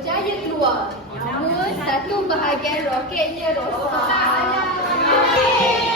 berjaya keluar. Namun satu bahagian roketnya rosak. Siapa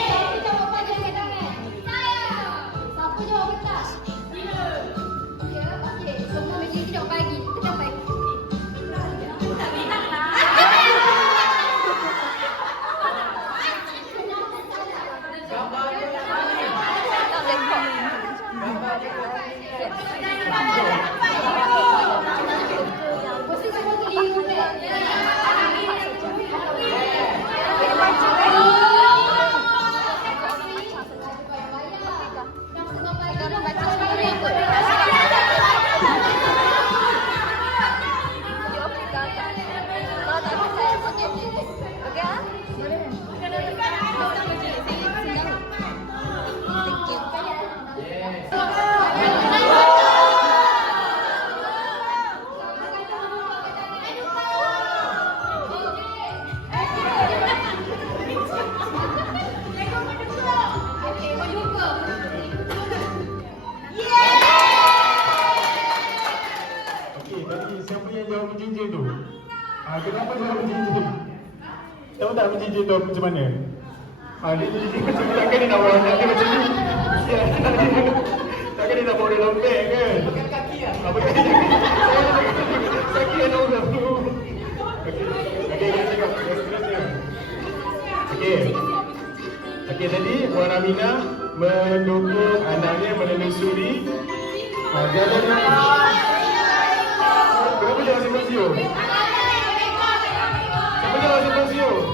Tahu tak berjinjing tu macam mana? Ah, dia berjinjing macam mana? Takkan dia nak anak dia macam ni? Takkan dia nak bawa dalam beg kan? Pakai kaki lah. Ah, kaki. Kaki yang orang tu. Okey, okey. Okey. Tadi Puan Amina mendukung anaknya menelusuri ah, jalan Kenapa jangan simpan siu? Siapa jangan simpan siu?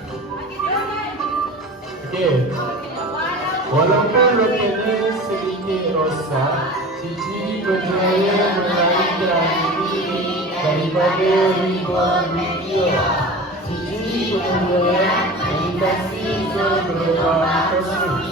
Okey Walaupun roketnya sedikit rosak Cici berjaya melarikan diri daripada ribuan video Cici berjaya ke beberapa kasus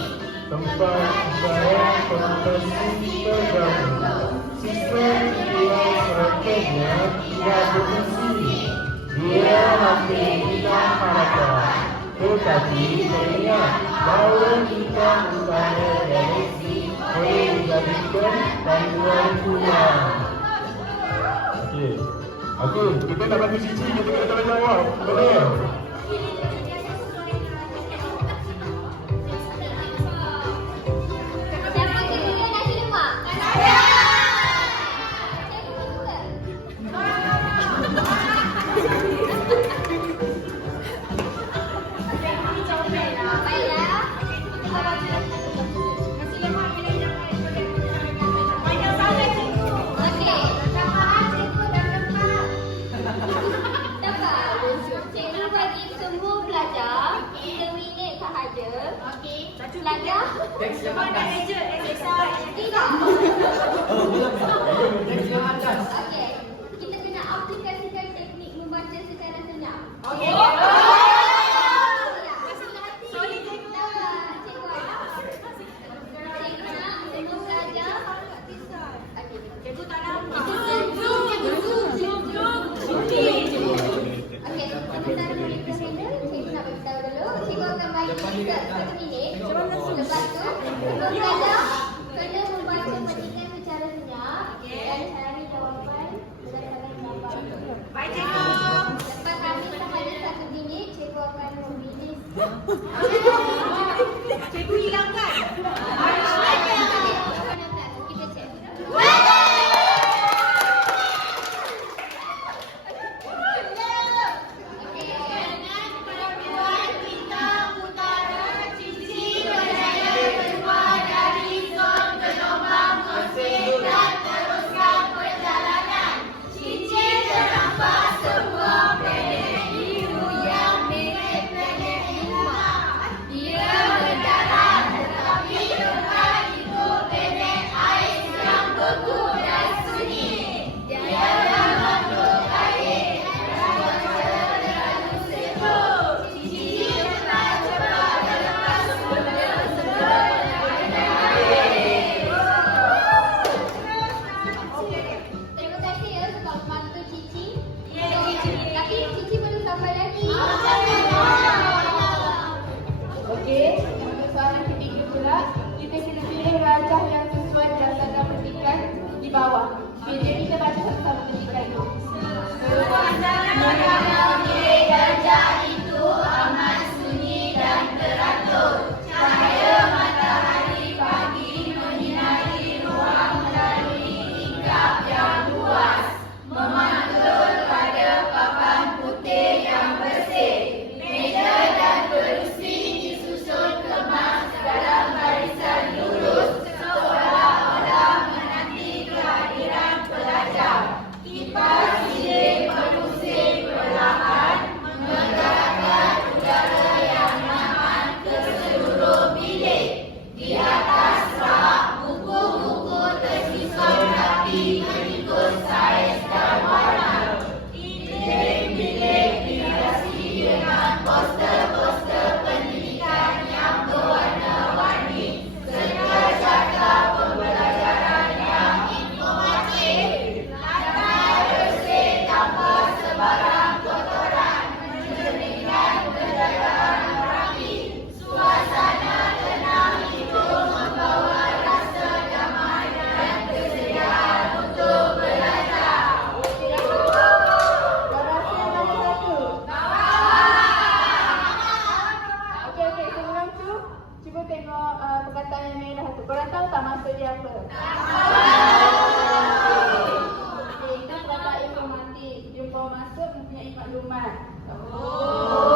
Tempat barang kompetisi tergabung Sistem kias roketnya tidak berfungsi. Dia hampir hilang harapan tetapi mengingat bahawa kita utara galaksi boleh dijadikan panduan pulang. Okey. Okey, kita nak bantu Cici, kita kena tanggungjawab. Boleh? 啊哈哈哈哈 Yeah. punya iman rumah. Oh.